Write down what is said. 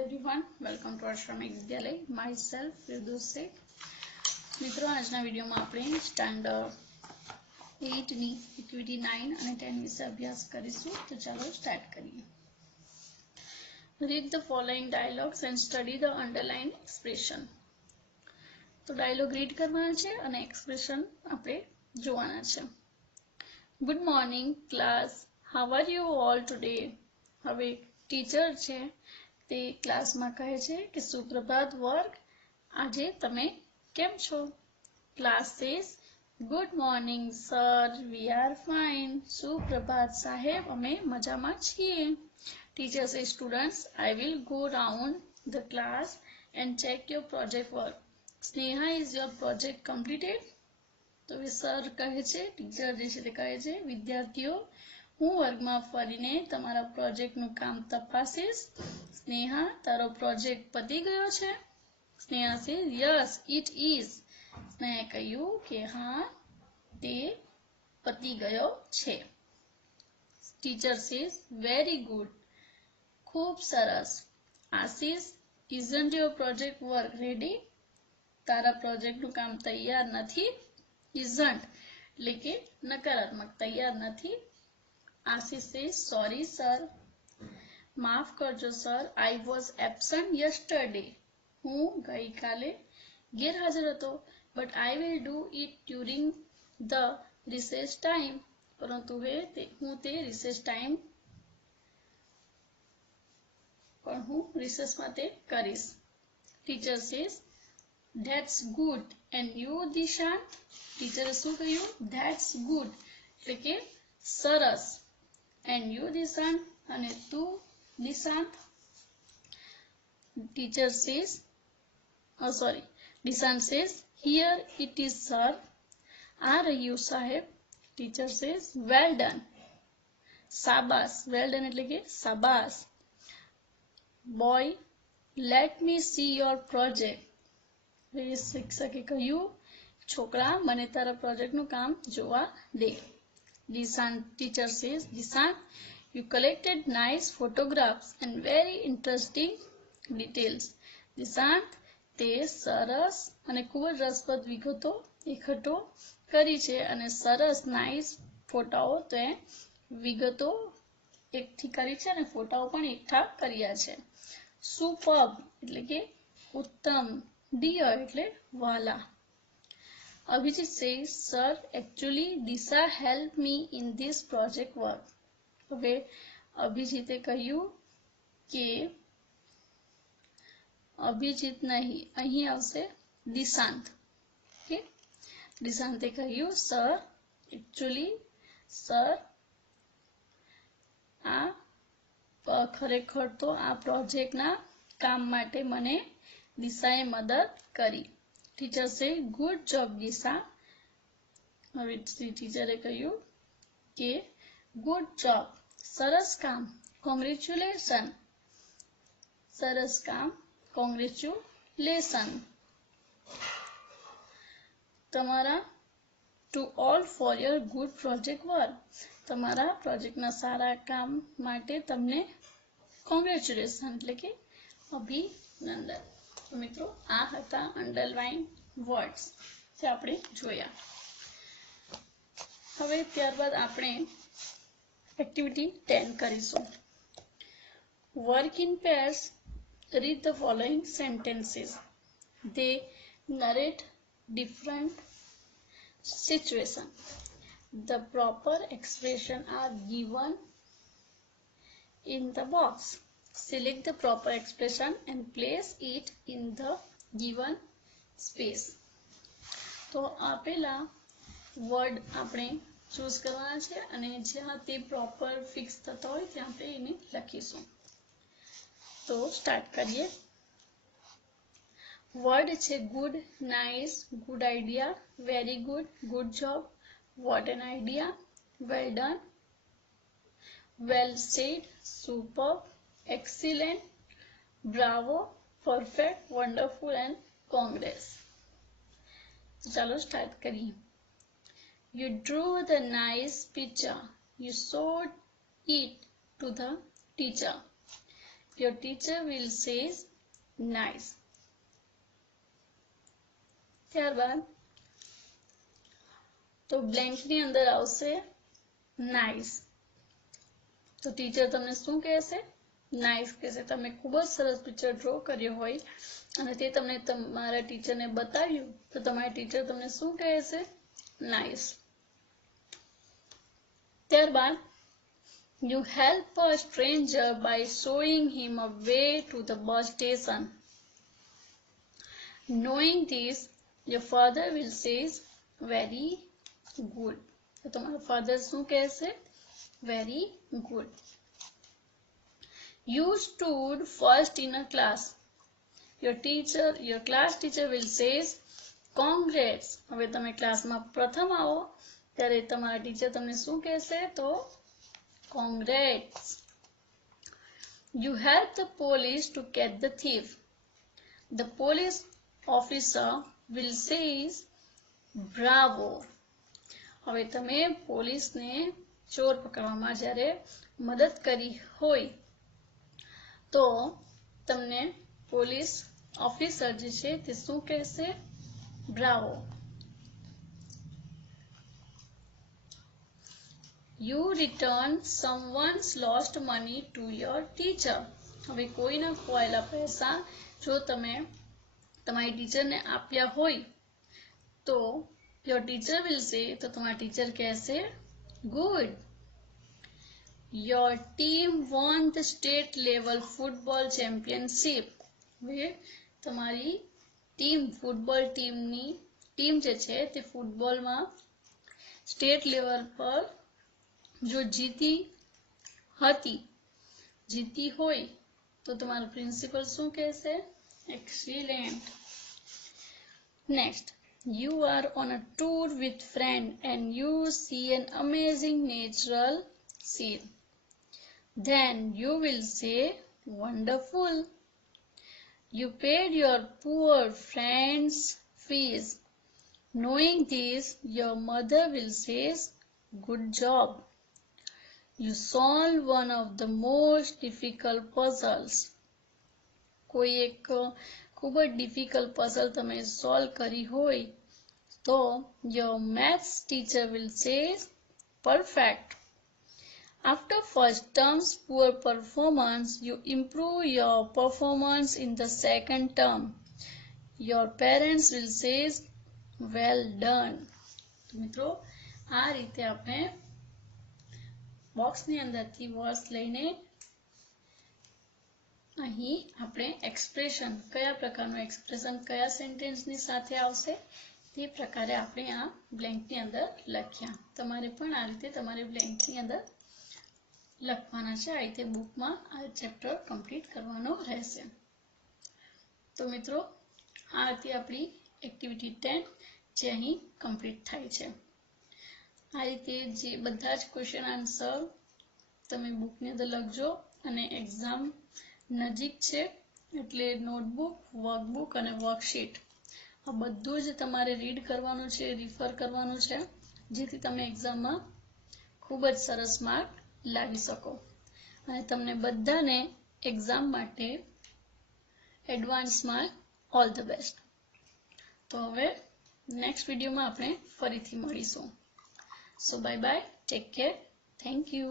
everyone, welcome to Ashramik Vidyalay. Myself Firdaus Sheikh. મિત્રો આજના વિડીયોમાં આપણે સ્ટાન્ડર્ડ 8 ની એક્ટિવિટી 9 અને 10 વિશે અભ્યાસ કરીશું. તો ચાલો સ્ટાર્ટ કરીએ. Read the following dialogues and study the underlined expression. તો ડાયલોગ રીડ કરવાના છે અને એક્સપ્રેશન આપણે જોવાના છે. Good morning class. How are you all today? હવે ટીચર છે તે ક્લાસમાં કહે છે કે સુપ્રભાત વર્ગ, આજે તમે કેમ છો? Class says good morning sir, we are fine. સુપ્રભાત સાહેબ, અમે મજામાં છીએ. Teacher says students, I will go round the class and check your project work. Sneha, is your project completed? તો એ સર કહે છે, ટીચર જે છે તે કહે છે, વિદ્યાર્થીઓ, હું વર્ગમાં ફરીને તમારા પ્રોજેક્ટનું કામ તપાસીશ. સ્નેહા, તારો પ્રોજેક્ટ પતી ગયો છે? Sneha say yes it is. Sneha કહ્યું કે હા, તે પતી ગયો છે. ટીચર સેઝ વેરી ગુડ, ખૂબ સરસ. Ashish, isn't your project work ready? તારા પ્રોજેક્ટનું કામ તૈયાર નથી? ઇઝન્ટ એટલે કે નકારાત્મક, તૈયાર નથી. આશિષ સેઝ સોરી સર, માફ કરજો sir, I was absent yesterday. હું ગઈકાલે ગેરહાજર હતો. But I will do it during the recess time. પરંતુ હું તે રિસેસ ટાઈમ પણ હું રિસેસમાં તે કરીશ. Teacher says that's good and you Dishant? ટીચરે શું કહ્યું? ધેટ્સ ગુડ એટલે કે સરસ. And you Dishant? અને તું Dishant? Teacher says Dishant says here it is sir. આ રહ્યું સાહેબ. Teacher says well done. શાબાશ. વેલ ડન એટલે કે શાબાશ. Boy, let me see your project. શિક્ષકે કહ્યું, છોકરા, મને તારા પ્રોજેક્ટનું કામ જોવા દે. Dishant, teacher says Dishant, you collected nice photographs and very interesting details. Dishant, તે સરસ અને ખૂબ જ રસપ્રદ વિગતો એકઠો કરી છે અને સરસ નાઇસ ફોટાઓ તે વિગતો એકઠી કરી છે અને ફોટાઓ પણ એકઠા કર્યા છે. સુપર્બ એટલે કે ઉત્તમ. ડિયર એટલે વાલા. Abhijit says sir, actually Disha help me in this project work. હવે અભિજીતે કહ્યું કે અભિજીત નહીં, અહીં આવશે દિશાંત. ઓકે, દિશાંતે કહ્યું, સર એકચ્યુઅલી સર, આ ખરેખર તો આ પ્રોજેક્ટના કામ માટે મને દિશાએ મદદ કરી. ટીચર સે ગુડ જોબ દિશા. હવે ટીચરે કહ્યું કે ગુડ જોબ, સરસ કામ. કોંગ્રેચ્યુલેશન, સરસ કામ. કોંગ્રેચ્યુલેશન. તમારા to all for your good project work. તમારા પ્રોજેક્ટના સારા કામ માટે તમને કોંગ્રેચ્યુલેશન એટલે કે અભિનંદન. તો મિત્રો, આ હતા અંડરલાઇન વર્ડ્સ જે આપણે જોયા. હવે ત્યારબાદ આપણે એક્ટિવિટી 10 કરીશું. Work in pairs. Read the following sentences. They narrate different situation. The proper expression are given in the box. Select the proper expression and place it in the given space. તો આપેલા word આપણે choose કરવાના છે અને જ્યાં તે proper fix થતા હોય ત્યાં આપણે એને લખીશું. તો સ્ટાર્ટ કરીએ. વર્ડ છે good, nice, good idea, very good, good job, what an idea, well done, well said, superb, excellent, bravo, perfect, wonderful and congrats. તો ચાલો સ્ટાર્ટ કરીએ. You drew the nice picture. You showed it to the teacher. your teacher will say nice. ત્યારબાદ તો બ્લેન્કની અંદર આવશે nice. તો teacher તમને શું કહેશે? નાઇસ કહેશે. તમે ખૂબ જ સરસ પિક્ચર ડ્રો કર્યો હોય અને તે તમને તમારા ટીચરને બતાવ્યું તો તમારા ટીચર તમને શું કહેશે? નાઇસ. ત્યારબાદ you help a stranger by showing him a way to the bus station. Knowing this, your father will say very good. તો તમારા ફાધર શું કહેશે? very good. You stood first in a class. Your class teacher will say congrats. હવે તમે ક્લાસમાં પ્રથમ આવો ત્યારે તમારા ટીચર તમને શું કહેશે? તો congrats. You help the police to catch the thief. The police officer will say bravo. હવે તમે પોલીસને ચોર પકડવામાં જ્યારે મદદ કરી હોય તો તમને પોલીસ ઓફિસર જે છે તે શું કહેશે? Bravo. You return someone's lost money to your teacher. હવે કોઈના ખોવાયેલા પૈસા જો તમે તમારી ટીચરને આપ્યા હોય તો your teacher will say, તો તમારા ટીચર કહેશે good. Your team won the state level football championship. હવે તમારી ટીમ ફૂટબોલ ટીમ જે છે તે ફૂટબોલમાં સ્ટેટ લેવલ પર જો જીતી હોય તો તમારું પ્રિન્સિપલ શું કહેશે? excellent. Next, you are on a tour with friend and you see an amazing natural scene. Then you will say wonderful. You paid your poor friend's fees. Knowing this, your mother will say good job. You solve one of the most difficult puzzles. કોઈ એક ખૂબ જ difficult puzzle તમે solve કરી હોય તો your maths teacher will say perfect. After first term's poor performance, you improve your performance in the second term. Your parents will say well done. મિત્રો આ રીતે આપણે બોક્સની અંદરથી વર્ડ્સ લઈને અહીં આપણે એક્સપ્રેશન કયા પ્રકારનું એક્સપ્રેશન કયા સેન્ટેન્સની સાથે આવશે તે પ્રકારે આપણે આ બ્લેન્કની અંદર લખ્યા. તમારે પણ આ રીતે તમારે બ્લેન્કની અંદર લખવાના છે. આ રીતે બુકમાં આ ચેપ્ટર કમ્પ્લીટ કરવાનો રહેશે. તો મિત્રો આ હતી આપણી એક્ટિવિટી 10 જે અહીં કમ્પ્લીટ થાય છે. આ રીતે જે બધા જ ક્વેશ્ચન આન્સર તમે બુકની અંદર લખજો અને એક્ઝામ નજીક છે એટલે નોટબુક, વર્કબુક અને વર્કશીટ આ બધું જ તમારે રીડ કરવાનું છે, રિફર કરવાનું છે જેથી તમે એક્ઝામમાં ખૂબ જ સરસ માર્ક લાવી શકો અને તમને બધાને એક્ઝામ માટે એડવાન્સમાં ઓલ ધ બેસ્ટ. તો હવે નેક્સ્ટ વિડીયોમાં આપણે ફરીથી મળીશું. So bye bye, take care, thank you.